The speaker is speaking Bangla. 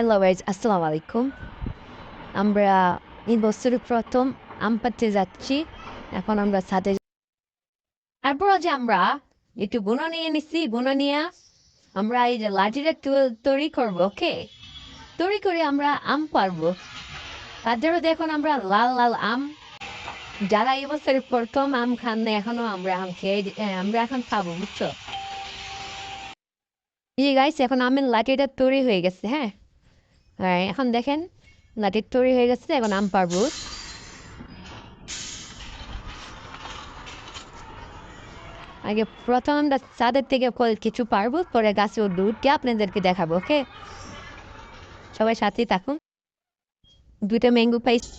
হ্যালো গাইজ, আসসালামু আলাইকুম। আমরা এই বছরের প্রথম আম পাড়তে যাচ্ছি। এখন আমরা ছাদে তারপর যে আমরা একটু বুনো নিয়ে নিচ্ছি। বুনো নিয়ে আমরা এই যে লাঠিটা তৈরি করবো। ওকে, তৈরি করে আমরা আম পারবো। তার জন্য দেখুন আমরা লাল লাল আম, যারা এই বছরের প্রথম আম খান না এখনো, আমরা আম খেয়ে আমরা এখন খাবো, বুঝছো? এই গাইস, এখন আমের লাঠিটা তৈরি হয়ে গেছে। হ্যাঁ, হ্যাঁ, এখন দেখেন লাঠির তৈরি হয়ে গেছে। এখন আম পারবো। আগে প্রথম আমরা ছাদের থেকে কিছু পারবো, পরে গাছে উঠবো, উঠে আপনাদেরকে দেখাবো। ওকে, সবাই সাথেই থাকুন। দুইটা ম্যাঙ্গো পাইছি।